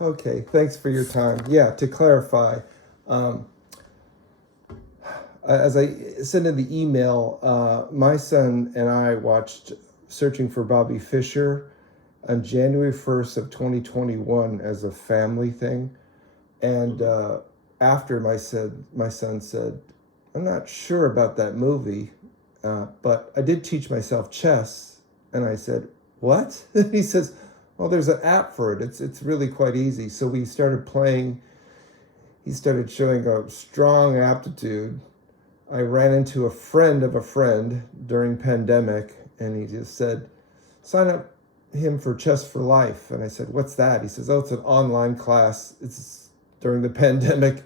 Okay, thanks for your time. Yeah, to clarify, um, as I sent in the email, my son and I watched Searching for Bobby Fischer on January 1st of 2021 as a family thing. And after my son said, I'm not sure about that movie, but I did teach myself chess. And I said, what? He says, well, there's an app for it. It's really quite easy. So we started playing. He started showing a strong aptitude. I ran into a friend of a friend during pandemic, and he just said, sign up him for Chess for Life. And I said, what's that? He says, oh, it's an online class. It's during the pandemic.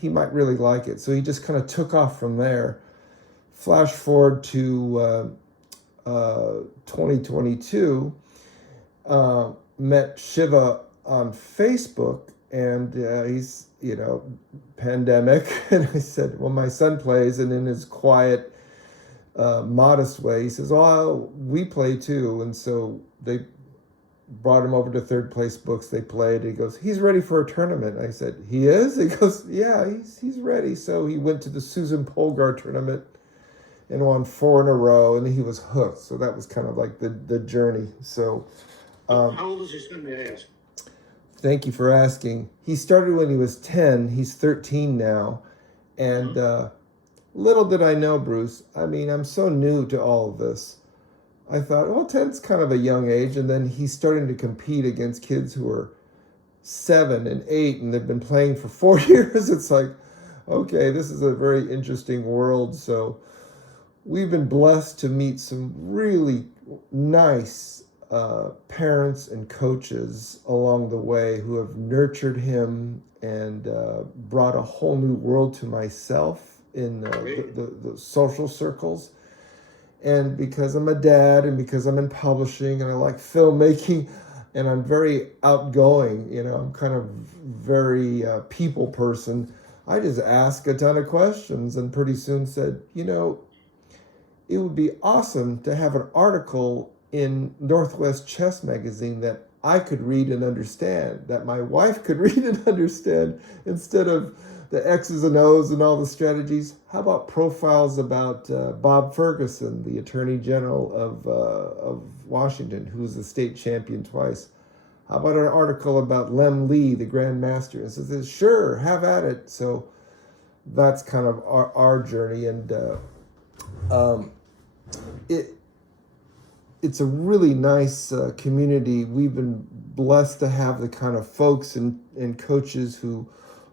He might really like it. So he just kind of took off from there. Flash forward to 2022, met Shiva on Facebook, and he's, pandemic. And I said, well, my son plays, and in his quiet, modest way, he says, oh, we play too. And so they brought him over to Third Place Books. They played. He goes, he's ready for a tournament. I said, he is? He goes, yeah, he's ready. So he went to the Susan Polgar tournament and won 4 in a row, and he was hooked. So that was kind of like the journey. So how old is your son, may I ask? Thank you for asking. He started when he was 10. He's 13 now. And little did I know, Bruce, I mean, I'm so new to all of this. I thought, well, 10's kind of a young age. And then he's starting to compete against kids who are 7 and 8, and they've been playing for 4 years. It's like, okay, this is a very interesting world. So we've been blessed to meet some really nice parents and coaches along the way who have nurtured him and brought a whole new world to myself in the social circles. And because I'm a dad, and because I'm in publishing, and I like filmmaking, and I'm very outgoing, I'm kind of very people person, I just ask a ton of questions, and pretty soon said, it would be awesome to have an article in Northwest Chess Magazine that I could read and understand, that my wife could read and understand, instead of the X's and O's and all the strategies. How about profiles about Bob Ferguson, the Attorney General of Washington, who's the state champion twice? How about an article about Lem Lee, the Grand Master? And so says, sure, have at it. So that's kind of our journey. And it's a really nice community. We've been blessed to have the kind of folks and coaches who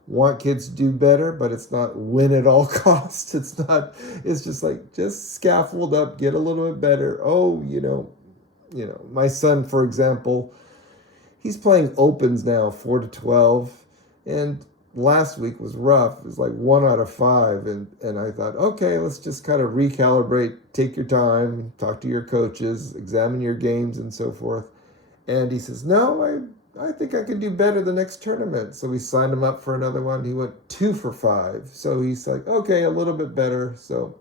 want kids to do better, but it's not win at all costs. It's just like, just scaffold up, get a little bit better. Oh, my son, for example, he's playing opens now, 4-12, and last week was rough. It was like 1 out of 5, and I thought, okay, let's just kind of recalibrate, take your time, talk to your coaches, examine your games, and so forth. And he says, no, I think I can do better the next tournament. So we signed him up for another one. He went 2 for 5. So he's like, okay, a little bit better. So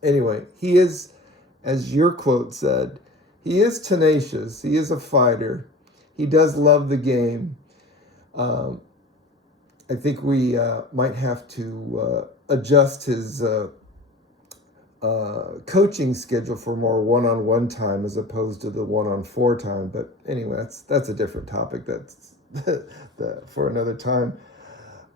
anyway, he is, as your quote said, he is tenacious. He is a fighter. He does love the game. I think we might have to adjust his coaching schedule for more one-on-one time as opposed to the 1-on-4 time. But anyway, that's a different topic. That's for another time.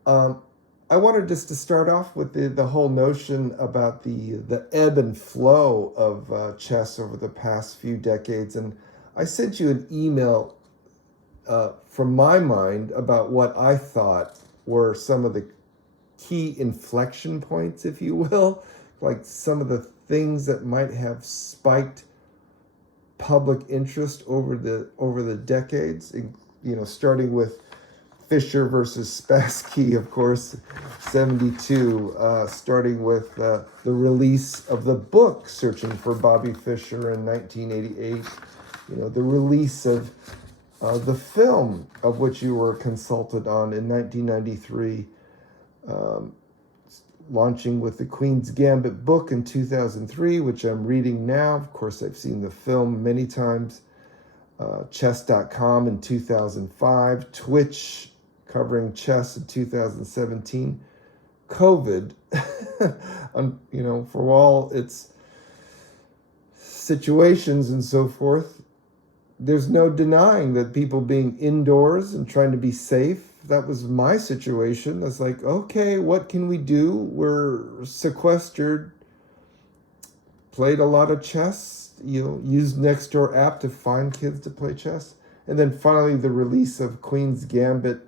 I wanted just to start off with the whole notion about the ebb and flow of chess over the past few decades. And I sent you an email from my mind about what I thought were some of the key inflection points, if you will, like some of the things that might have spiked public interest over the decades, starting with Fischer versus Spassky, of course, 72, starting with the release of the book Searching for Bobby Fischer in 1988, the release of the film of which you were consulted on in 1993, launching with the Queen's Gambit book in 2003, which I'm reading now. Of course, I've seen the film many times. chess.com in 2005, Twitch covering chess in 2017, COVID, for all its situations and so forth, there's no denying that people being indoors and trying to be safe, that was my situation. It's like, okay, what can we do? We're sequestered, played a lot of chess, used Nextdoor app to find kids to play chess. And then finally the release of Queen's Gambit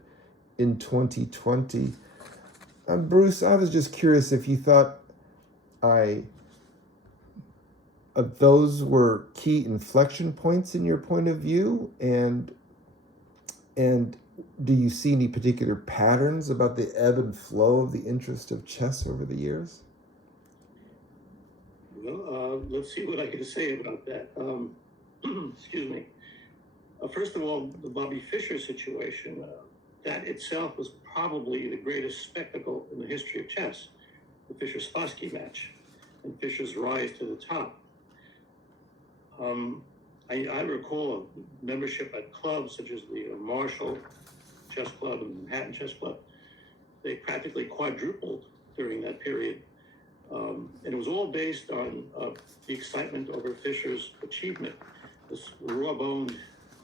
in 2020. Bruce, I was just curious if you thought those were key inflection points in your point of view, and do you see any particular patterns about the ebb and flow of the interest of chess over the years? Well, let's see what I can say about that. Excuse me. First of all, the Bobby Fischer situation, that itself was probably the greatest spectacle in the history of chess, the Fischer-Spassky match, and Fischer's rise to the top. I recall a membership at clubs such as the Marshall Chess Club and Manhattan Chess Club. They practically quadrupled during that period. And it was all based on the excitement over Fischer's achievement, this raw-boned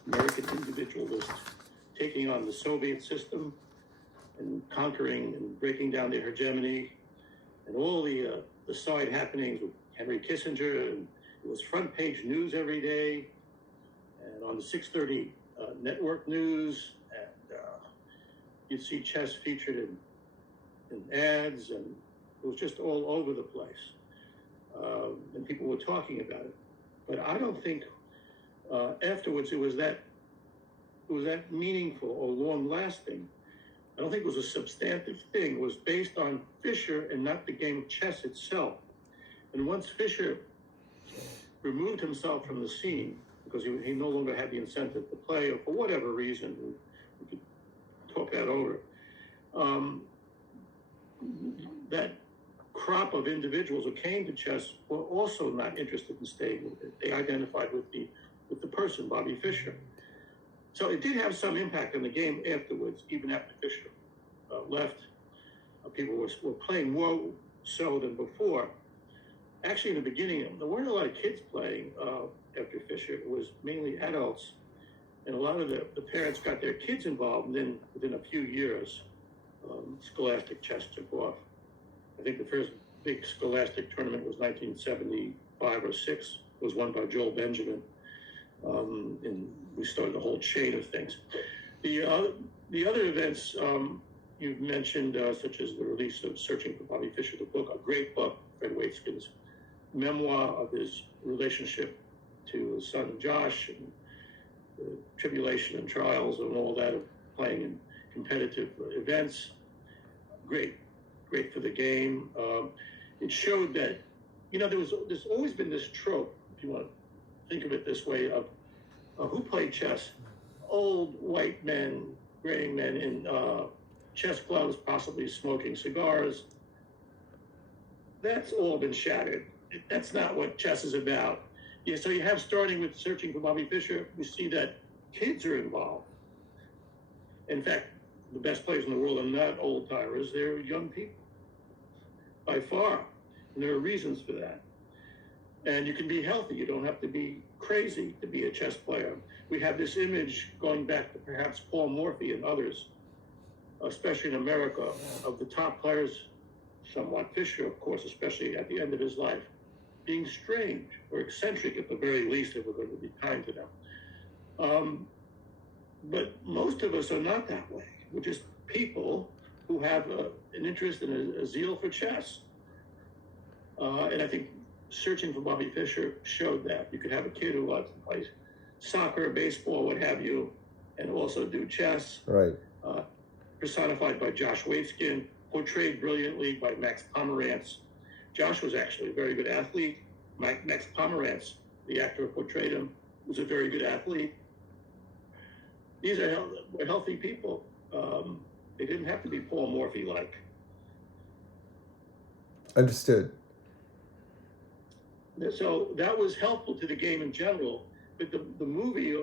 American individualist taking on the Soviet system and conquering and breaking down their hegemony, and all the side happenings with Henry Kissinger. And it was front page news every day, and on the 6:30 network news, and you'd see chess featured in ads, and it was just all over the place, and people were talking about it. But I don't think afterwards it was that meaningful or long-lasting. I don't think it was a substantive thing. It was based on Fischer and not the game of chess itself. And once Fischer removed himself from the scene because he no longer had the incentive to play, or for whatever reason, we could talk that over, that crop of individuals who came to chess were also not interested in staying with it. They identified with the person, Bobby Fischer. So it did have some impact on the game afterwards, even after Fischer left. People were playing more so than before. Actually, in the beginning, there weren't a lot of kids playing after Fischer. It was mainly adults. And a lot of the parents got their kids involved, and then within a few years, scholastic chess took off. I think the first big scholastic tournament was 1975 or 6, was won by Joel Benjamin. And we started a whole chain of things. The other events you've mentioned, such as the release of Searching for Bobby Fischer, the book, a great book, Fred Waitskin's memoir of his relationship to his son Josh, and the tribulation and trials and all that of playing in competitive events. Great for the game. It showed that, there's always been this trope, if you want to think of it this way, of who played chess? Old white men, gray men in chess clubs, possibly smoking cigars. That's all been shattered. That's not what chess is about. Yeah, so you have, starting with Searching for Bobby Fischer, we see that kids are involved. In fact, the best players in the world are not old timers, they're young people, by far. And there are reasons for that. And you can be healthy. You don't have to be crazy to be a chess player. We have this image going back to perhaps Paul Morphy and others, especially in America, of the top players, somewhat Fischer, of course, especially at the end of his life, being strange or eccentric at the very least, if we're going to be kind to them. But most of us are not that way. We're just people who have an interest and a zeal for chess. And I think Searching for Bobby Fischer showed that. You could have a kid who loves to play soccer, baseball, what have you, and also do chess. Right. Personified by Josh Waitzkin, portrayed brilliantly by Max Pomerantz. Josh was actually a very good athlete. Max Pomerantz, the actor who portrayed him, was a very good athlete. These are healthy people. They didn't have to be Paul Morphy-like. Understood. So that was helpful to the game in general. But the movie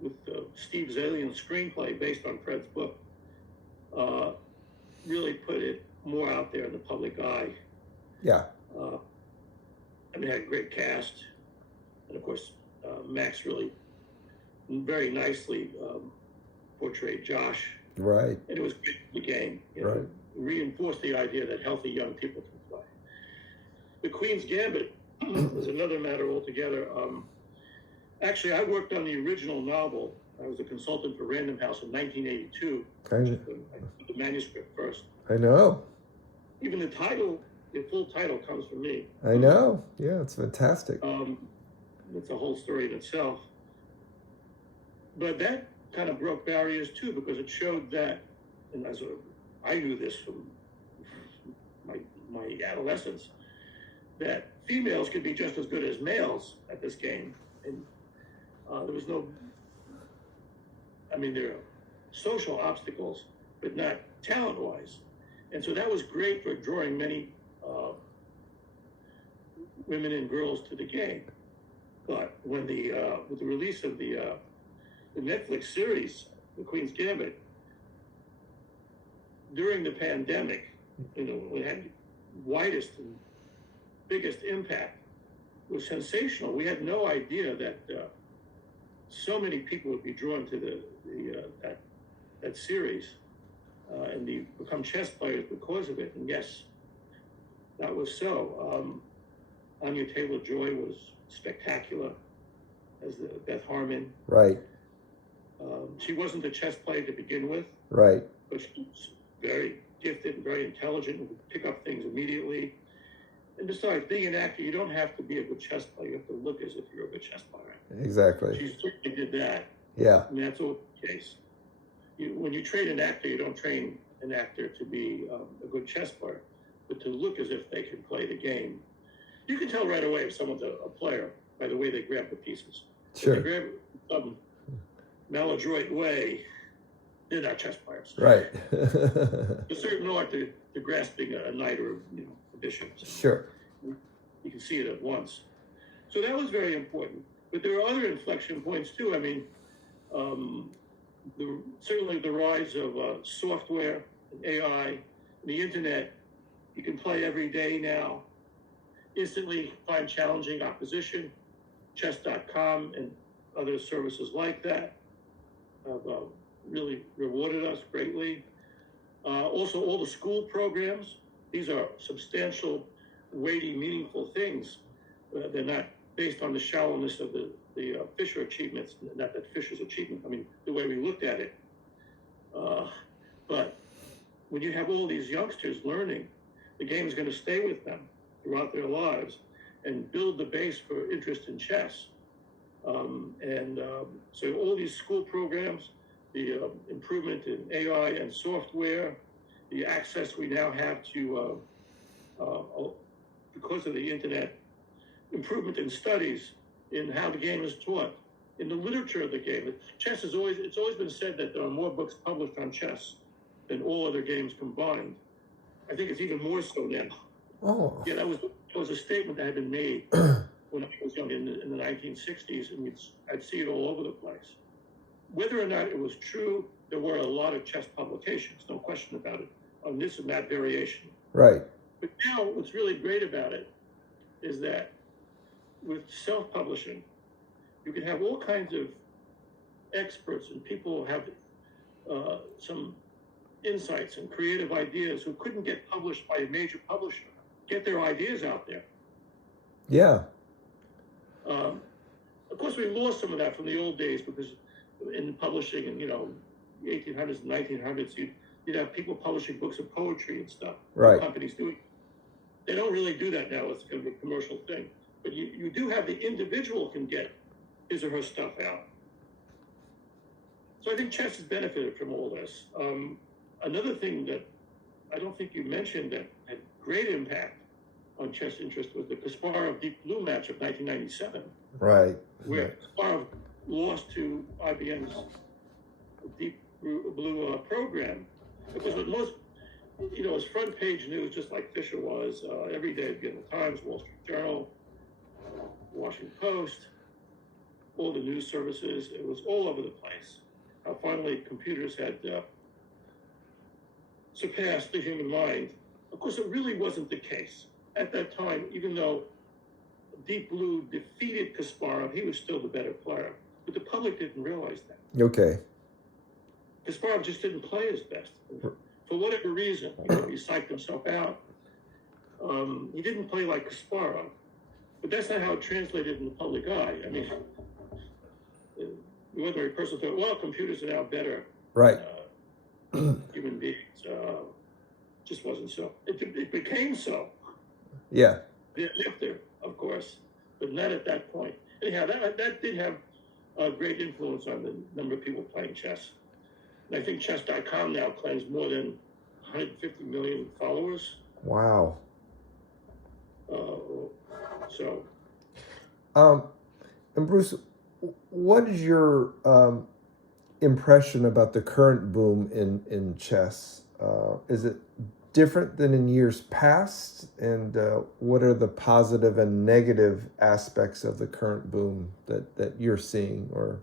with Steve Zalian's screenplay based on Fred's book really put it more out there in the public eye. Yeah. I mean, it had a great cast, and of course, Max really very nicely portrayed Josh. Right. And it was great for the game. Right. Reinforced the idea that healthy young people can play. The Queen's Gambit was another matter altogether. Actually, I worked on the original novel. I was a consultant for Random House in 1982. I put the manuscript first. I know. Even the title, the full title, comes from me. I know. Yeah, it's fantastic. It's a whole story in itself. But that kind of broke barriers too, because it showed that, and I knew this from my adolescence, that females could be just as good as males at this game. And there was no, I mean, there are social obstacles, but not talent-wise. And so that was great for drawing many women and girls to the game. But when with the release of the Netflix series, The Queen's Gambit, during the pandemic, it had widest and biggest impact. It was sensational. We had no idea that so many people would be drawn to that series and become chess players because of it. And yes, that was so. Anya Taylor-Joy was spectacular as the Beth Harmon. Right. She wasn't a chess player to begin with. Right. But she was very gifted and very intelligent and would pick up things immediately. And besides, being an actor, you don't have to be a good chess player. You have to look as if you're a good chess player. Exactly. She certainly did that. Yeah. I mean, that's all the case. When you train an actor, you don't train an actor to be a good chess player, but to look as if they can play the game. You can tell right away if someone's a player by the way they grab the pieces. Sure. If they grab some maladroit way, they're not chess players. Right. There's a certain art to grasping a knight or a bishop. Sure. You can see it at once. So that was very important. But there are other inflection points too. I mean, certainly the rise of software and AI, and the internet. You can play every day now. Instantly find challenging opposition. Chess.com and other services like that have really rewarded us greatly. Also, all the school programs, these are substantial, weighty, meaningful things. They're not based on the shallowness of the Fisher achievements, not that Fisher's achievement, I mean, the way we looked at it. But when you have all these youngsters learning, the game is going to stay with them throughout their lives and build the base for interest in chess. So all these school programs, the improvement in AI and software, the access we now have to, because of the internet, improvement in studies, in how the game is taught, in the literature of the game. Chess it's always been said that there are more books published on chess than all other games combined. I think it's even more so now. Oh. Yeah, that was a statement that had been made when I was young in the 1960s, and I'd see it all over the place. Whether or not it was true, there were a lot of chess publications, no question about it, on this and that variation. Right. But now what's really great about it is that with self-publishing, you can have all kinds of experts and people who have some insights and creative ideas who couldn't get published by a major publisher, get their ideas out there. Yeah. Of course, we lost some of that from the old days because in publishing in, the 1800s and 1900s, you'd have people publishing books of poetry and stuff. Right. Companies doing. They don't really do that now. It's kind of a commercial thing. But you do have the individual can get his or her stuff out. So I think chess has benefited from all this. Another thing that I don't think you mentioned that had great impact on chess interest was the Kasparov Deep Blue match of 1997. Right. Where Kasparov lost to IBM's Deep Blue program. Because with most, it was front page news, just like Fisher was. Every day, the Times, Wall Street Journal. Washington Post, all the news services. It was all over the place. Finally, computers had surpassed the human mind. Of course, it really wasn't the case. At that time, even though Deep Blue defeated Kasparov, he was still the better player. But the public didn't realize that. Okay. Kasparov just didn't play his best. For whatever reason, he psyched himself out. He didn't play like Kasparov. But that's not how it translated in the public eye. I mean, the ordinary person thought, well, computers are now better. Right. Human beings. Just wasn't so. It became so. Yeah. Thereafter, of course, but not at that point. Anyhow, that did have a great influence on the number of people playing chess. And I think chess.com now claims more than 150 million followers. Wow. So. And Bruce, what is your impression about the current boom in chess? Is it different than in years past? And what are the positive and negative aspects of the current boom that you're seeing or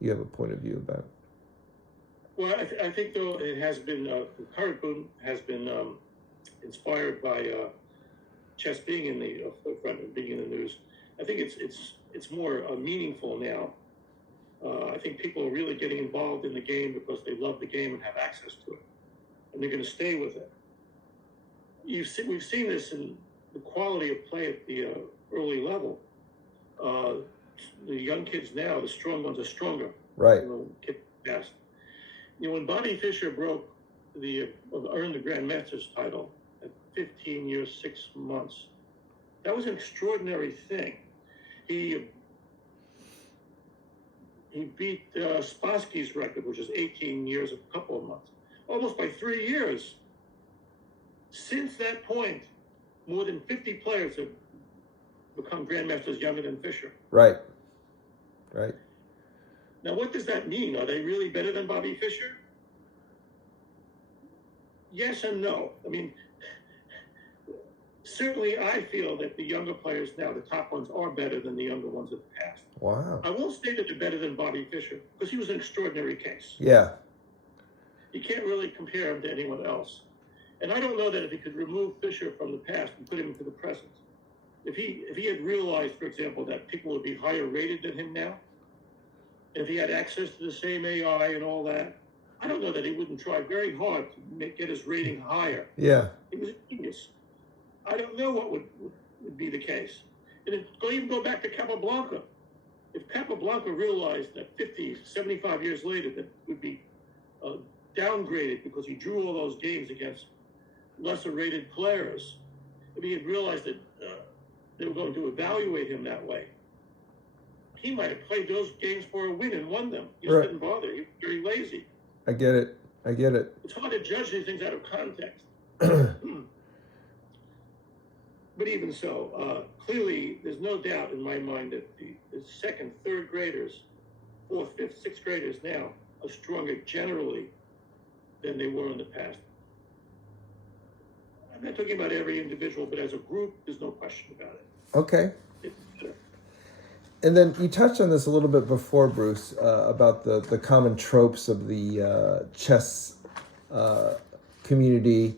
you have a point of view about? Well, I think, though, it has been, the current boom has been inspired by chess being in the forefront and being in the news. I think it's more meaningful now. I think people are really getting involved in the game because they love the game and have access to it, and they're going to stay with it. We've seen this in the quality of play at the early level. The young kids now, the strong ones are stronger. Right. Best. When Bobby Fischer earned the Grandmaster's title at 15 years, 6 months, that was an extraordinary thing. He beat Spassky's record, which is 18 years, a couple of months, almost by 3 years. Since that point, more than 50 players have become Grandmasters younger than Fischer. Right. Right. Now, what does that mean? Are they really better than Bobby Fischer? Yes and no. I mean, certainly I feel that the younger players now, the top ones, are better than the younger ones of the past. Wow. I won't say that they're better than Bobby Fischer, because he was an extraordinary case. Yeah. You can't really compare him to anyone else. And I don't know that if he could remove Fischer from the past and put him into the present, if he had realized, for example, that people would be higher rated than him now, if he had access to the same AI and all that, I don't know that he wouldn't try very hard to get his rating higher. Yeah. He was a genius. I don't know what would be the case. And even go back to Capablanca. If Capablanca realized that 50, 75 years later that would be downgraded because he drew all those games against lesser rated players, if he had realized that they were going to evaluate him that way, he might have played those games for a win and won them. He just didn't bother. He was very lazy. I get it. It's hard to judge these things out of context. But even so, clearly, there's no doubt in my mind that the second, third graders, fourth, fifth, sixth graders now are stronger generally than they were in the past. I'm not talking about every individual, but as a group, there's no question about it. Okay. And then you touched on this a little bit before, Bruce, about the common tropes of the chess community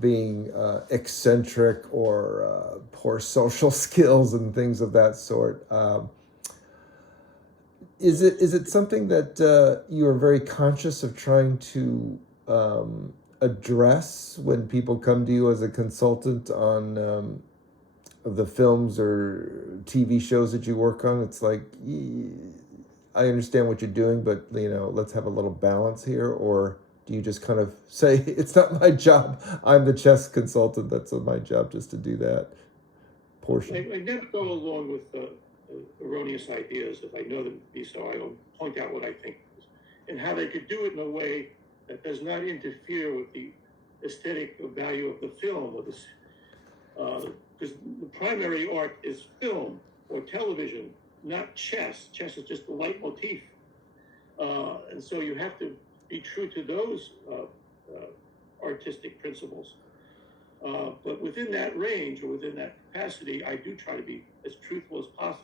being eccentric or poor social skills and things of that sort. Is it something that you are very conscious of trying to address when people come to you as a consultant on the films or TV shows that you work on? It's like, I understand what you're doing, but let's have a little balance here. Or do you just kind of say, it's not my job, I'm the chess consultant, that's my job just to do that portion? I never go along with erroneous ideas. If I know them to be so, I don't point out what I think and how they could do it in a way that does not interfere with the aesthetic value of the film or this. Because the primary art is film or television, not chess. Chess is just the leitmotif. And so you have to be true to those artistic principles. But within that range or within that capacity, I do try to be as truthful as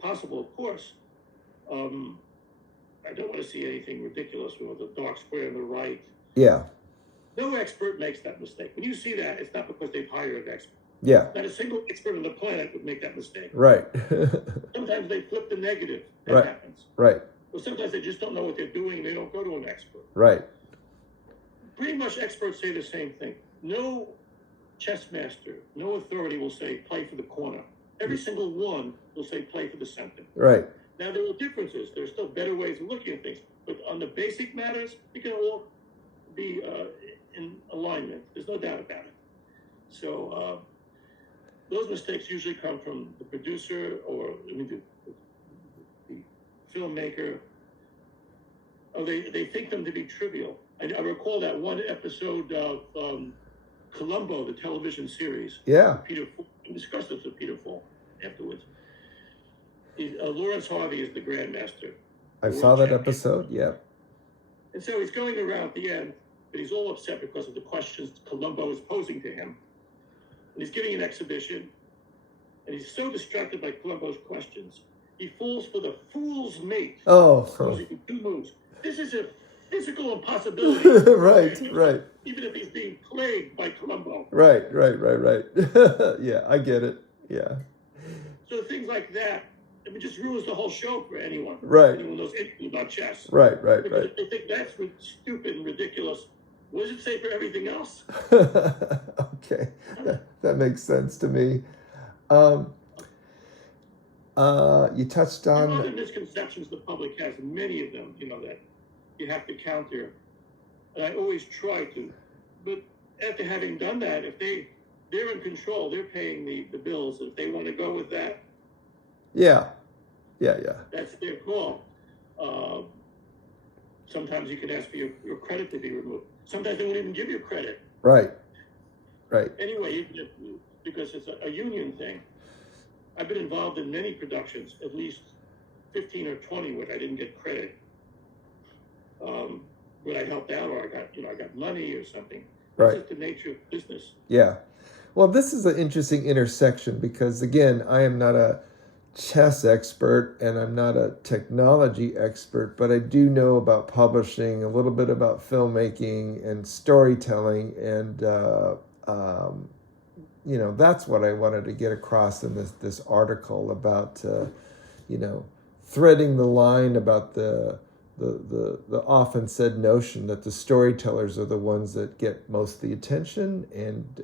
possible, of course. I don't want to see anything ridiculous with a dark square on the right. Yeah. No expert makes that mistake. When you see that, it's not because they've hired an expert. Yeah. Not a single expert on the planet would make that mistake. Right. Sometimes they flip the negative. That Right. happens. Right. Or sometimes they just don't know what they're doing and they don't go to an expert. Right. Pretty much experts say the same thing. No chess master, no authority will say play for the corner. Every single one will say play for the center. Right. Now there are differences. There are still better ways of looking at things. But on the basic matters, we can all be in alignment. There's no doubt about it. So those mistakes usually come from the producer or the filmmaker. Oh, they think them to be trivial. I recall that one episode of Columbo, the television series. Yeah. Peter Falk. We discussed this with Peter Falk afterwards. Lawrence Harvey is the grandmaster. I saw that episode. Yeah. And so he's going around at the end, but he's all upset because of the questions Columbo is posing to him. And he's giving an exhibition, and he's so distracted by Columbo's questions, he falls for the fool's mate. Oh. Using 2 moves. This is a physical impossibility. Right. Right. Even if he's being plagued by Columbo. Right. Yeah, I get it. Yeah. So things like that, it just ruins the whole show for anyone. Right. Anyone knows anything about chess. Right. Because they think that's stupid and ridiculous. What does it say for everything else? Okay, that makes sense to me. You touched on other misconceptions the public has, many of them, that you have to counter. And I always try to. But after having done that, if they're in control, they're paying the bills. If they want to go with that, yeah. that's their call. Sometimes you can ask for your credit to be removed. Sometimes they won't even give you credit. Right. Anyway, because it's a union thing. I've been involved in many productions, at least 15 or 20, where I didn't get credit. When I helped out, or I got money or something. Right. That's just the nature of business. Yeah. Well, this is an interesting intersection because, again, I am not a chess expert and I'm not a technology expert, but I do know about publishing, a little bit about filmmaking and storytelling, and that's what I wanted to get across in this article about threading the line about the often said notion that the storytellers are the ones that get most of the attention, and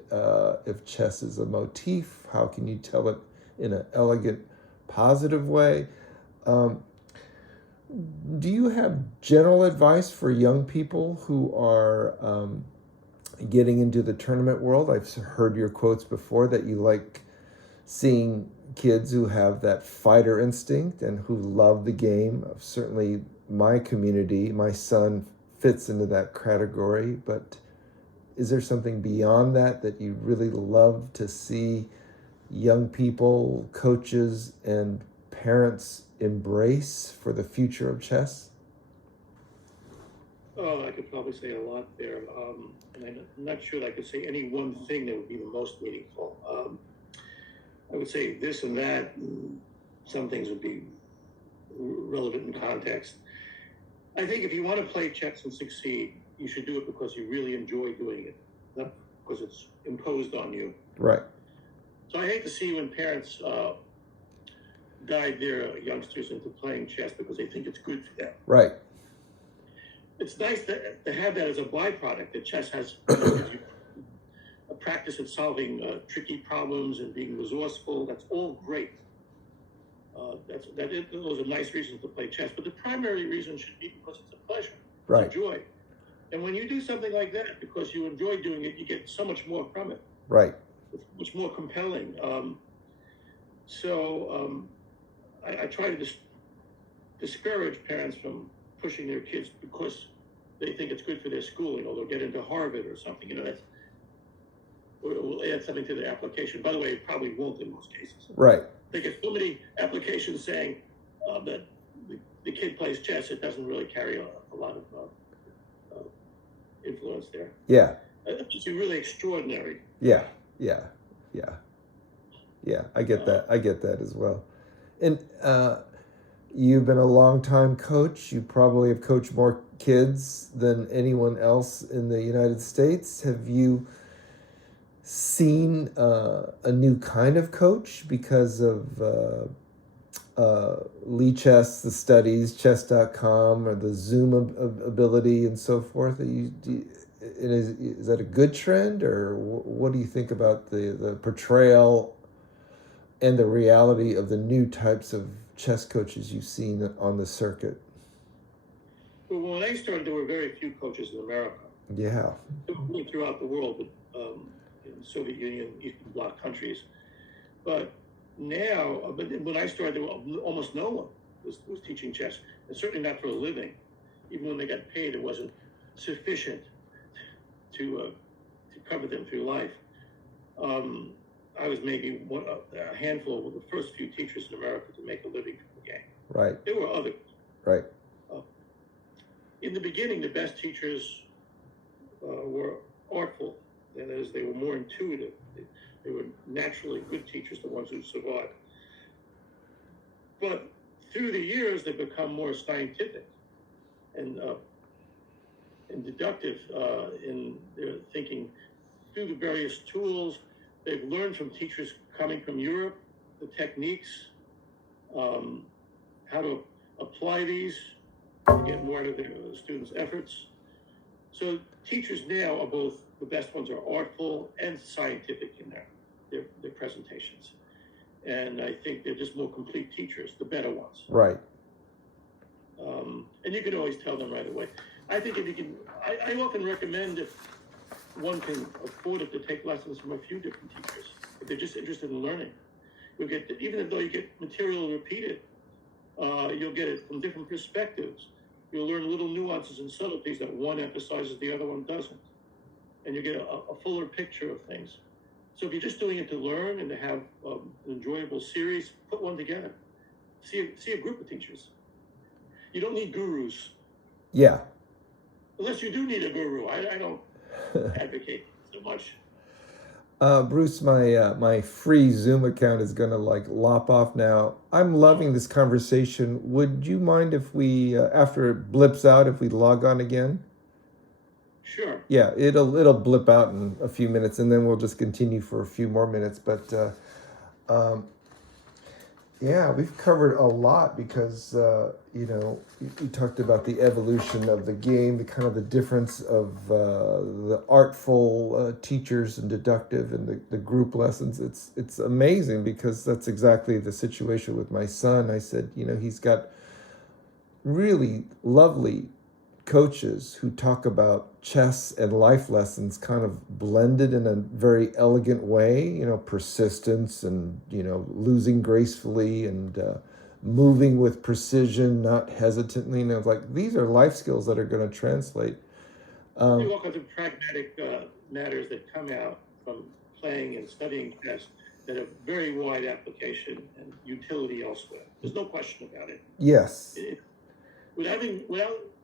if chess is a motif, how can you tell it in an elegant, positive way? Do you have general advice for young people who are getting into the tournament world? I've heard your quotes before that you like seeing kids who have that fighter instinct and who love the game. Certainly my community, my son fits into that category, but is there something beyond that you really love to see young people, coaches, and parents embrace for the future of chess? Oh, I could probably say a lot there. And I'm not sure that I could say any one thing that would be the most meaningful. I would say this and that, and some things would be relevant in context. I think if you want to play chess and succeed, you should do it because you really enjoy doing it, not because it's imposed on you. Right. So I hate to see when parents guide their youngsters into playing chess because they think it's good for them. Right. It's nice to have that as a byproduct, that chess has a practice at solving tricky problems and being resourceful. That's all great. Those are nice reasons to play chess. But the primary reason should be because it's a pleasure. Right. It's a joy. And when you do something like that, because you enjoy doing it, you get so much more from it. Right. It's much more compelling. I try to discourage parents from pushing their kids because they think it's good for their schooling, or they'll get into Harvard or something. Or we'll add something to their application. By the way, it probably won't in most cases. Right. They get so many applications saying that the kid plays chess. It doesn't really carry a lot of influence there. Yeah. It's really extraordinary. Yeah, yeah, yeah, yeah. I get Uh, that. I get that as well. And you've been a long time coach. You probably have coached more kids than anyone else in the United States. Have you seen a new kind of coach because of Lee Chess, the studies, chess.com, or the Zoom ability and so forth? Is that a good trend, or what do you think about the portrayal and the reality of the new types of chess coaches you've seen on the circuit? but when I started, there were very few coaches in America. Yeah, Really throughout the world, but in the Soviet Union, Eastern Bloc countries. But now, but when I started, there were almost no one was teaching chess, and certainly not for a living. Even when they got paid, it wasn't sufficient to cover them through life. I was maybe a handful of the first few teachers in America to make a living from the game. right, There were others. right. In the beginning, the best teachers were artful, and as they were more intuitive. They were naturally good teachers, the ones who survived. But through the years, they've become more scientific and deductive in their thinking through the various tools. They've learned from teachers coming from Europe, the techniques, how to apply these to get more out of their students' efforts. So teachers now are both, the best ones are artful and scientific in their presentations. And I think they're just more complete teachers, the better ones. Right. And you can always tell them right away. I think if you can, I often recommend if one can afford it to take lessons from a few different teachers, if they're just interested in learning. You'll get, even though you get material repeated, you'll get it from different perspectives. You'll learn little nuances and subtleties that one emphasizes, the other one doesn't. And you get a fuller picture of things. So if you're just doing it to learn and to have an enjoyable series, put one together. See a group of teachers. You don't need gurus. Yeah. Unless you do need a guru. I don't advocate so much. Bruce, my free Zoom account is gonna like lop off now. I'm loving this conversation. Would you mind if we, after it blips out, if we log on again? Sure. Yeah, it'll blip out in a few minutes, and then we'll just continue for a few more minutes. But um, yeah, we've covered a lot because you talked about the evolution of the game, the kind of the difference of the artful teachers and deductive and the group lessons. It's amazing because that's exactly the situation with my son. I said, he's got really lovely coaches who talk about chess and life lessons kind of blended in a very elegant way, persistence and, losing gracefully and moving with precision, not hesitantly. Like these are life skills that are going to translate. There are all kinds of pragmatic matters that come out from playing and studying chess that have very wide application and utility elsewhere. There's no question about it. Yes. Without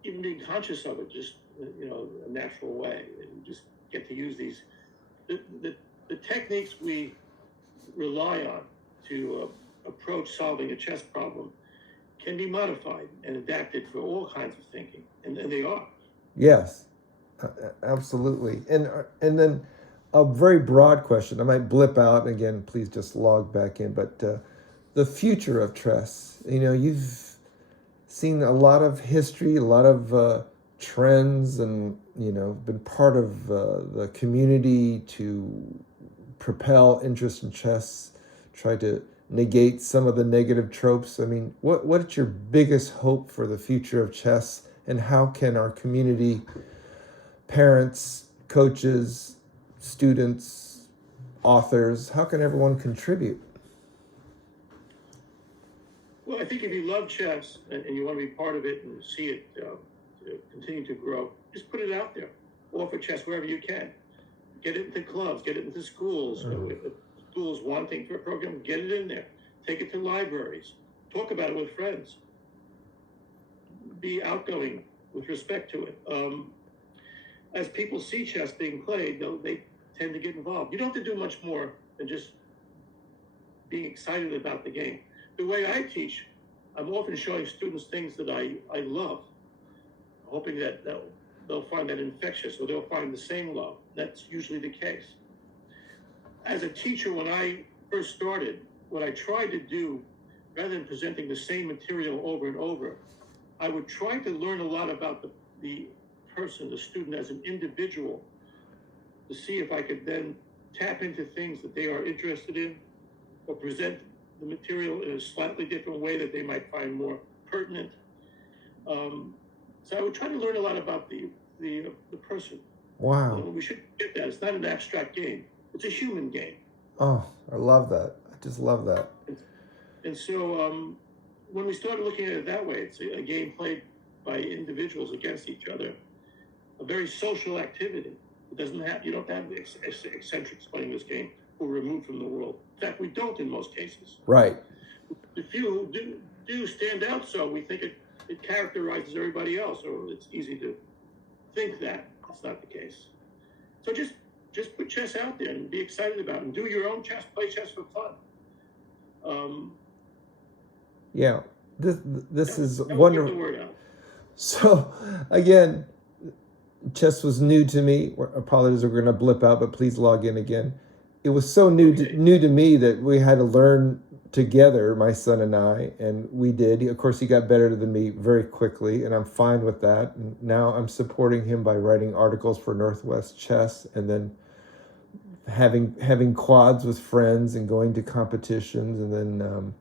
even being conscious of it, just a natural way. You just get to use these. The techniques we rely on to approach solving a chess problem can be modified and adapted for all kinds of thinking, and they are. Yes, absolutely. And then a very broad question. I might blip out and again. Please just log back in. But the future of chess. You've seen a lot of history, a lot of trends, and been part of the community to propel interest in chess, try to negate some of the negative tropes. I mean, what's your biggest hope for the future of chess, and how can our community, parents, coaches, students, authors, how can everyone contribute? Well, I think if you love chess and you want to be part of it and see it continue to grow, just put it out there. Offer chess wherever you can. Get it into clubs, get it into schools. If schools wanting for a program, get it in there. Take it to libraries. Talk about it with friends. Be outgoing with respect to it. as people see chess being played, they tend to get involved. You don't have to do much more than just being excited about the game. The way I teach, I'm often showing students things that I love, hoping that they'll find that infectious, or they'll find the same love. That's usually the case. As a teacher, when I first started, what I tried to do, rather than presenting the same material over and over, I would try to learn a lot about the person, the student as an individual, to see if I could then tap into things that they are interested in, or present the material in a slightly different way that they might find more pertinent. So I would try to learn a lot about the person. Wow. We should get that. It's not an abstract game. It's a human game. Oh, I love that. I just love that. And so when we started looking at it that way, it's a game played by individuals against each other, a very social activity. It doesn't have, you don't have the eccentrics playing this game who are removed from the world. In fact, we don't in most cases. Right. The few who do stand out, so we think it characterizes everybody else, or it's easy to think that. It's not the case. So just put chess out there and be excited about it, and do your own chess, play chess for fun. Yeah, this is Get wonderful. the word out. So, again, chess was new to me. Apologies, we're going to blip out, but please log in again. It was so new to me that we had to learn together, my son and I, and we did. Of course, he got better than me very quickly, and I'm fine with that. And now I'm supporting him by writing articles for Northwest Chess, and then having quads with friends and going to competitions, and then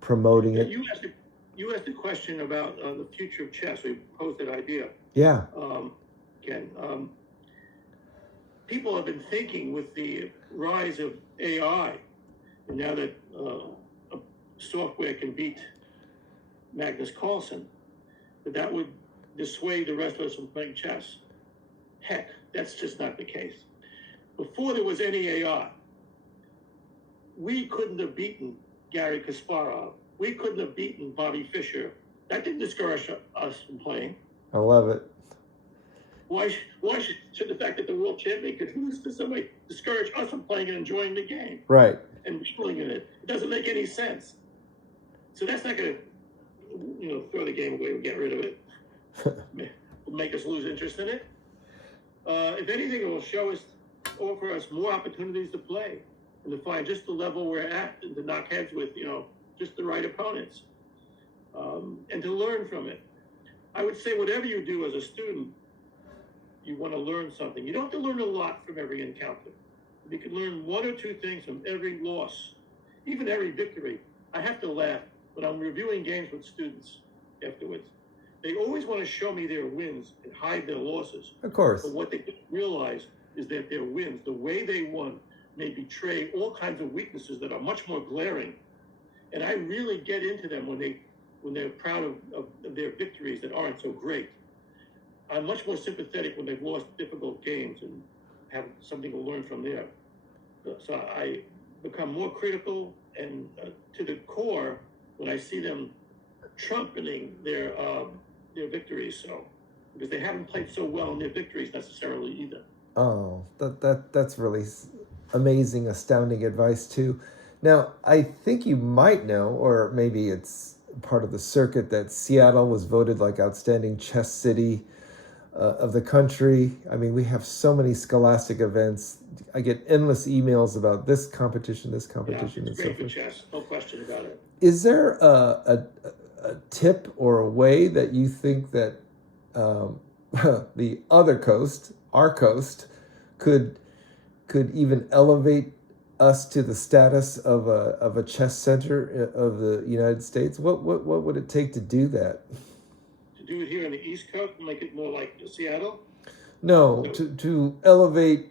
promoting it. You asked a question about the future of chess. We posed that idea. Yeah. Ken, people have been thinking with the rise of AI, and now that software can beat Magnus Carlsen, that would dissuade the rest of us from playing chess. Heck, that's just not the case. Before there was any AI, we couldn't have beaten Garry Kasparov. We couldn't have beaten Bobby Fischer. That didn't discourage us from playing. I love it. Why should the fact that the world champion could lose to somebody discourage us from playing and enjoying the game? Right. And playing in it. It doesn't make any sense. So that's not going to, throw the game away and get rid of it. Make us lose interest in it. If anything, it will offer us more opportunities to play and to find just the level we're at, and to knock heads with, just the right opponents, and to learn from it. I would say whatever you do as a student, you want to learn something. You don't have to learn a lot from every encounter. You can learn one or two things from every loss, even every victory. I have to laugh when I'm reviewing games with students afterwards. They always want to show me their wins and hide their losses. Of course. But what they don't realize is that their wins, the way they won, may betray all kinds of weaknesses that are much more glaring. And I really get into them when they're proud of their victories that aren't so great. I'm much more sympathetic when they've lost difficult games and have something to learn from there. So I become more critical and to the core when I see them trumpeting their victories. So because they haven't played so well in their victories necessarily either. Oh, that's really amazing, astounding advice too. Now, I think you might know, or maybe it's part of the circuit, that Seattle was voted like outstanding chess city of the country. I mean, we have so many scholastic events. I get endless emails about this competition, Yeah, it's and so great for forth. chess, no question about it. Is there a tip or a way that you think that the other coast, our coast, could even elevate us to the status of a chess center of the United States? What would it take to do that? To do it here on the East Coast and make it more like Seattle? No, to elevate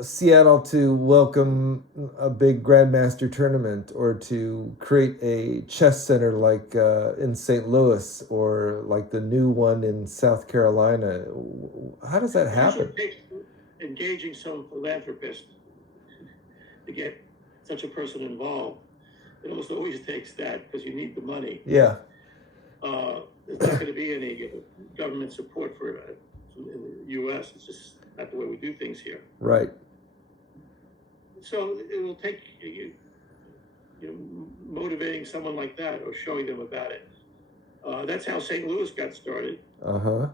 Seattle to welcome a big Grandmaster tournament, or to create a chess center like in St. Louis, or like the new one in South Carolina. How does that happen? It usually takes engaging some philanthropist to get such a person involved. It almost always takes that, because you need the money. Yeah. There's not going to be any government support for in the U.S. It's just not the way we do things here. Right. So it will take motivating someone like that or showing them about it. That's how St. Louis got started. Uh-huh.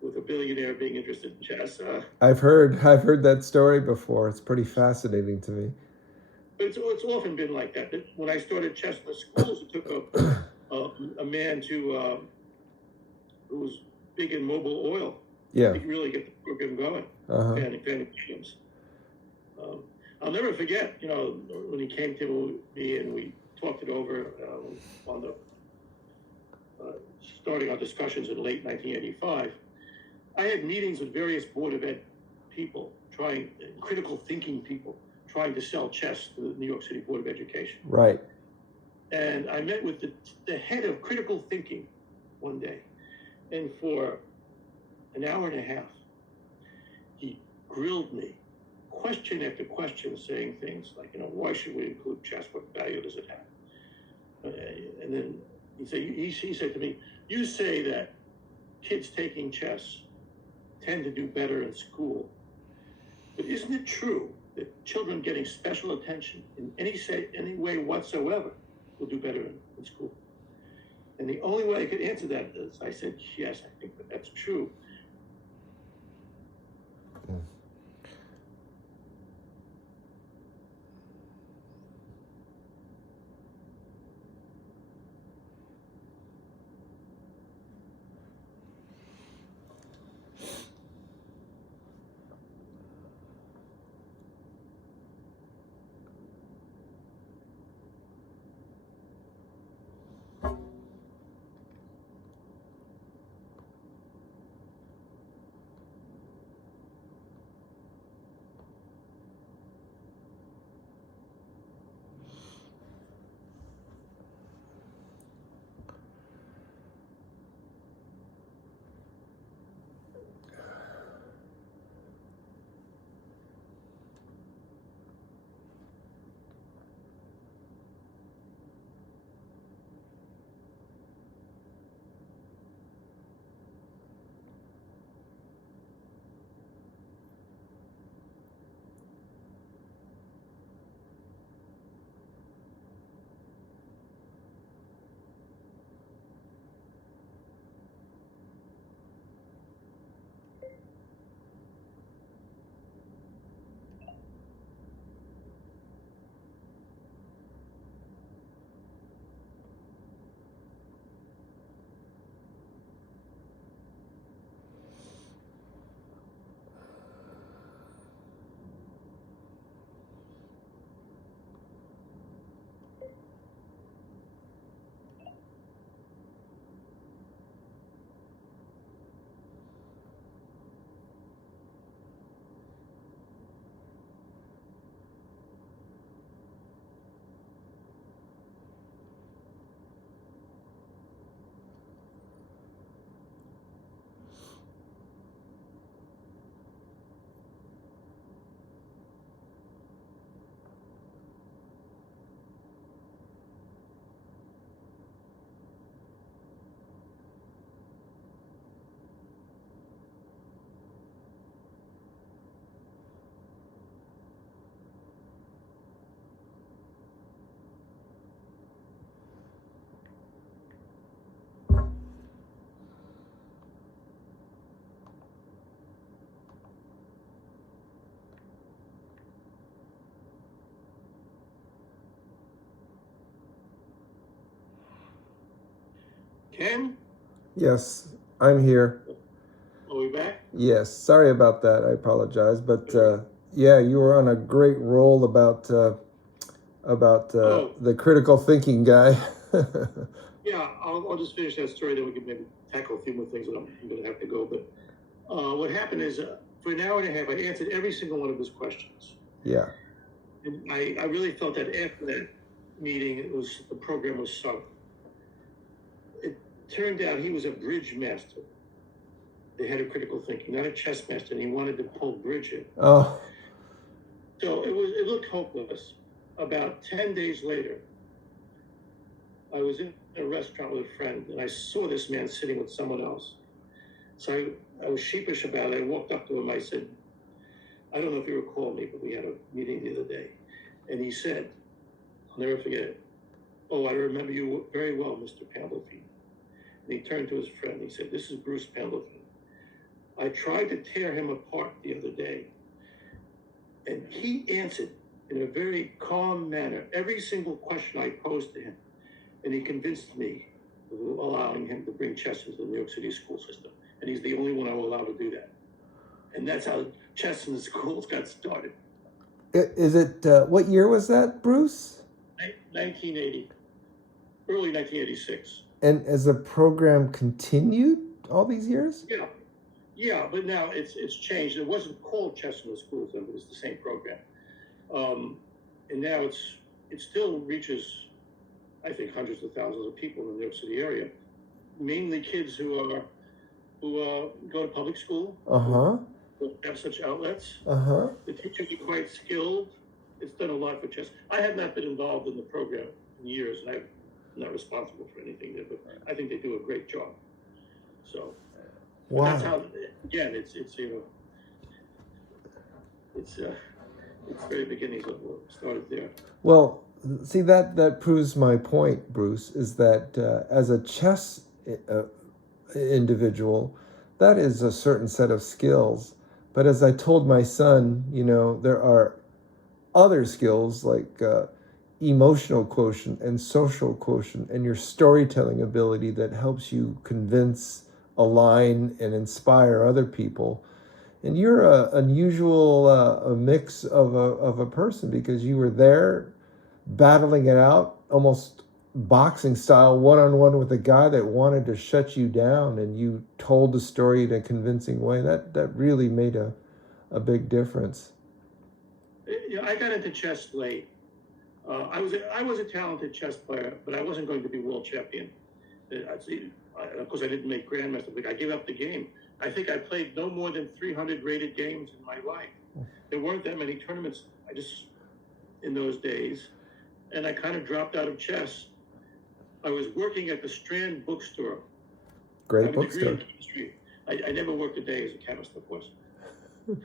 With a billionaire being interested in chess. I've heard that story before. It's pretty fascinating to me. But it's often been like that. When I started chess in the schools, it took a man who was big in Mobil Oil Yeah. to really get the program going. Uh-huh. Fannie Williams. I'll never forget, when he came to me and we talked it over on the starting our discussions in late 1985. I had meetings with various Board of Ed people, critical thinking people, trying to sell chess to the New York City Board of Education. Right. And I met with the head of critical thinking one day, and for an hour and a half, he grilled me, question after question, saying things like, why should we include chess? What value does it have? And then he said to me, you say that kids taking chess tend to do better in school, but isn't it true that children getting special attention in any way whatsoever will do better in school? And the only way I could answer that is I said, yes, I think that's true. Ken? Yes, I'm here. Are we back? Yes, sorry about that. I apologize, but yeah, you were on a great roll about the critical thinking guy. Yeah, I'll just finish that story, then we can maybe tackle a few more things, and I'm going to have to go. But what happened is, for an hour and a half, I answered every single one of his questions. Yeah. And I really felt that after that meeting, the program was sunk. It turned out he was a bridge master, the head of critical thinking, not a chess master, and he wanted to pull bridge in. Oh. So it looked hopeless. About 10 days later, I was in a restaurant with a friend, and I saw this man sitting with someone else. So I was sheepish about it. I walked up to him. I said, I don't know if you recall me, but we had a meeting the other day. And he said, I'll never forget it. Oh, I remember you very well, Mr. Pandolfini. And he turned to his friend. He said, this is Bruce Pandolfini. I tried to tear him apart the other day. And he answered in a very calm manner every single question I posed to him. And he convinced me of allowing him to bring chess into the New York City school system. And he's the only one I will allow to do that. And that's how chess in the schools got started. Is it, what year was that, Bruce? 1980, early 1986. And as the program continued all these years? Yeah, but now it's changed. It wasn't called Chess in the Schools then, but it's the same program. And now it still reaches, I think, hundreds of thousands of people in the New York City area, mainly kids who go to public school. Who have such outlets. The teachers are quite skilled. It's done a lot for chess. I have not been involved in the program in years, and I'm not responsible for anything there, but I think they do a great job. So, wow. That's how. Again, it's very beginnings of what started there. Well, see, that proves my point, Bruce, is that as a chess individual, that is a certain set of skills. But as I told my son, there are other skills like emotional quotient and social quotient and your storytelling ability that helps you convince, align, and inspire other people. And you're an unusual a mix of a person, because you were there battling it out, almost boxing style, one-on-one with a guy that wanted to shut you down, and you told the story in a convincing way. That really made a big difference. I got into chess late. I was a talented chess player, but I wasn't going to be world champion. Of course, I didn't make grandmaster, but I gave up the game. I think I played no more than 300 rated games in my life. There weren't that many tournaments in those days, and I kind of dropped out of chess. I was working at the Strand bookstore. Great bookstore. I never worked a day as a chemist, of course. It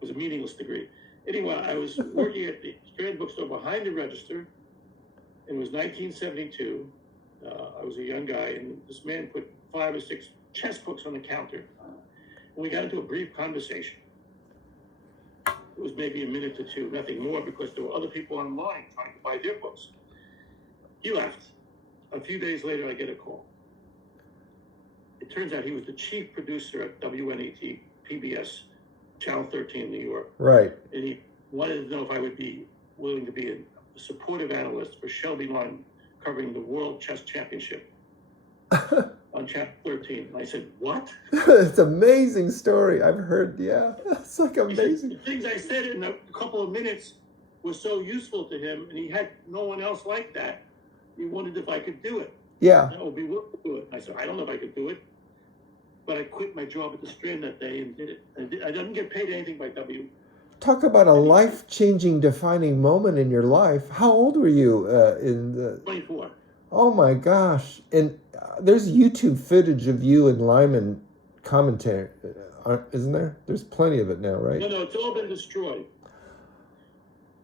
was a meaningless degree. Anyway, I was working at the Strand bookstore behind the register. It was 1972. I was a young guy, and this man put 5 or 6 chess books on the counter. And we got into a brief conversation. It was maybe a minute to two, nothing more, because there were other people online trying to buy their books. He left. A few days later, I get a call. It turns out he was the chief producer at WNET, PBS, Channel 13 in New York. Right. And he wanted to know if I would be willing to be a supportive analyst for Shelby Lund covering the World Chess Championship on Channel 13. And I said, what? It's an amazing story. I've heard, yeah. It's like amazing. The things I said in a couple of minutes were so useful to him, and he had no one else like that. He wondered if I could do it. Yeah. I would be willing to do it. I said, I don't know if I could do it. But I quit my job at the Strand that day and did it. I didn't get paid anything by W. Talk about a life-changing, defining moment in your life. How old were you 24. Oh my gosh. And there's YouTube footage of you and Lyman commentary, isn't there? There's plenty of it now, right? No, it's all been destroyed.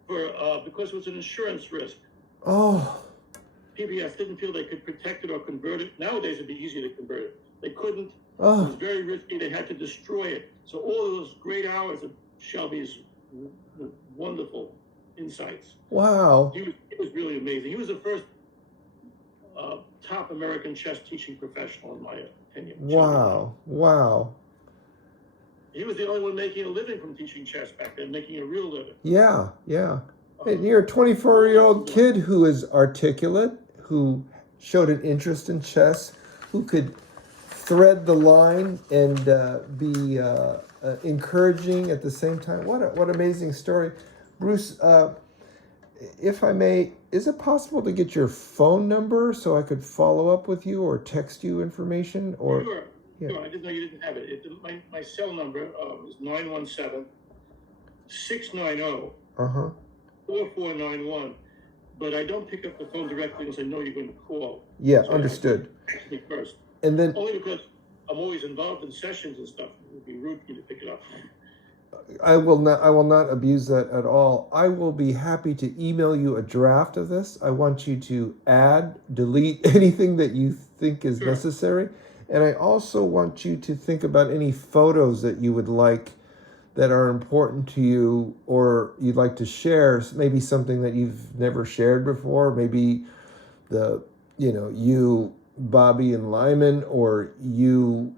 Because it was an insurance risk. Oh. PBS didn't feel they could protect it or convert it. Nowadays it'd be easy to convert it. They couldn't. Oh. It was very risky. They had to destroy it. So all of those great hours of Shelby's wonderful insights. Wow. He was really amazing. He was the first top American chess teaching professional, in my opinion. Wow. Wow. He was the only one making a living from teaching chess back then, making a real living. Yeah, yeah. And you're a 24-year-old kid who is articulate, who showed an interest in chess, who could thread the line and be encouraging at the same time. What amazing story. Bruce, if I may, is it possible to get your phone number so I could follow up with you or text you information? Or Sure. I didn't know you didn't have it. My cell number is 917-690-4491. But I don't pick up the phone directly unless I know you're going to call. Yeah, so understood. Text me first. And then Only because I'm always involved in sessions and stuff. It would be rude for me to pick it up. I will not abuse that at all. I will be happy to email you a draft of this. I want you to add, delete anything that you think is Sure. necessary. And I also want you to think about any photos that you would like that are important to you or you'd like to share. Maybe something that you've never shared before. Maybe you, Bobby and Lyman, or you,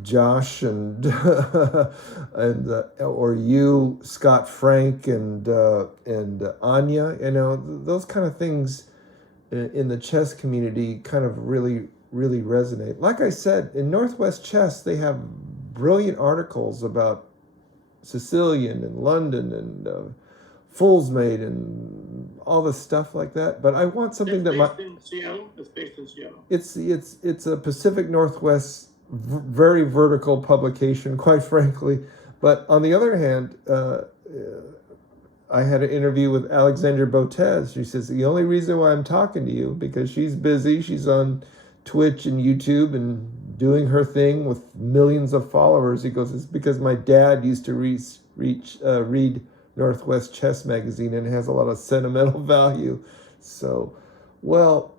Josh and or you, Scott Frank and Anya. Those kind of things in the chess community kind of really resonate. Like I said, in Northwest Chess, they have brilliant articles about Sicilian and London and Foolsmade and all the stuff like that. But I want something It's that based in Seattle. It's based in Seattle. it's a Pacific Northwest very vertical publication, quite frankly. But on the other hand, I had an interview with Alexandra Botez. She says, the only reason why I'm talking to you, because she's busy, she's on Twitch and YouTube and doing her thing with millions of followers. He goes, it's because my dad used to read Northwest Chess Magazine and it has a lot of sentimental value. So, well,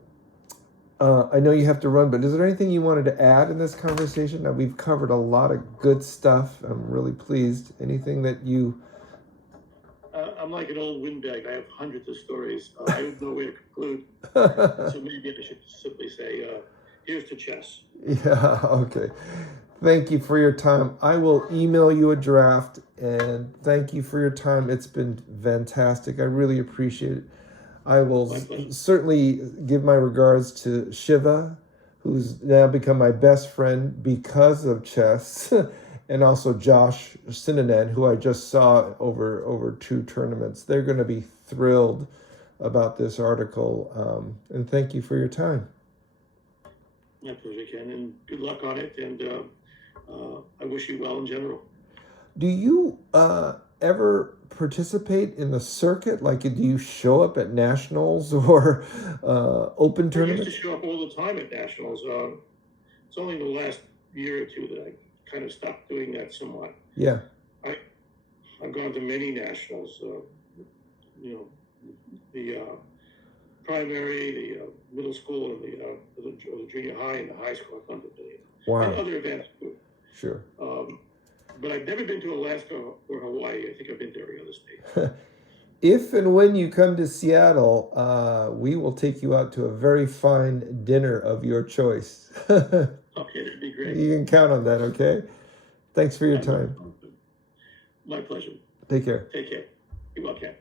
I know you have to run, but is there anything you wanted to add in this conversation? Now, we've covered a lot of good stuff. I'm really pleased. Anything that you... I'm like an old windbag. I have hundreds of stories. I don't know where to conclude. So maybe I should simply say, here's to chess. Yeah, okay. Thank you for your time. I will email you a draft, and thank you for your time. It's been fantastic. I really appreciate it. I will certainly give my regards to Shiva, who's now become my best friend because of chess, and also Josh Sinanen, who I just saw over 2 tournaments. They're going to be thrilled about this article, and thank you for your time. My pleasure, Ken, and good luck on it, and I wish you well in general. Do you ever participate in the circuit? Like, do you show up at nationals or open I tournaments? used to show up all the time at nationals. It's only the last year or two that I kind of stopped doing that somewhat. Yeah. I've gone to many nationals. The primary, the middle school, and the junior high, and the high school. I've gone to billion. Wow. And other events too. Sure. But I've never been to Alaska or Hawaii. I think I've been to every other state. If and when you come to Seattle, we will take you out to a very fine dinner of your choice. Okay, that'd be great. You can count on that, okay? Thanks for your time. My pleasure. Take care. Take care. You're welcome.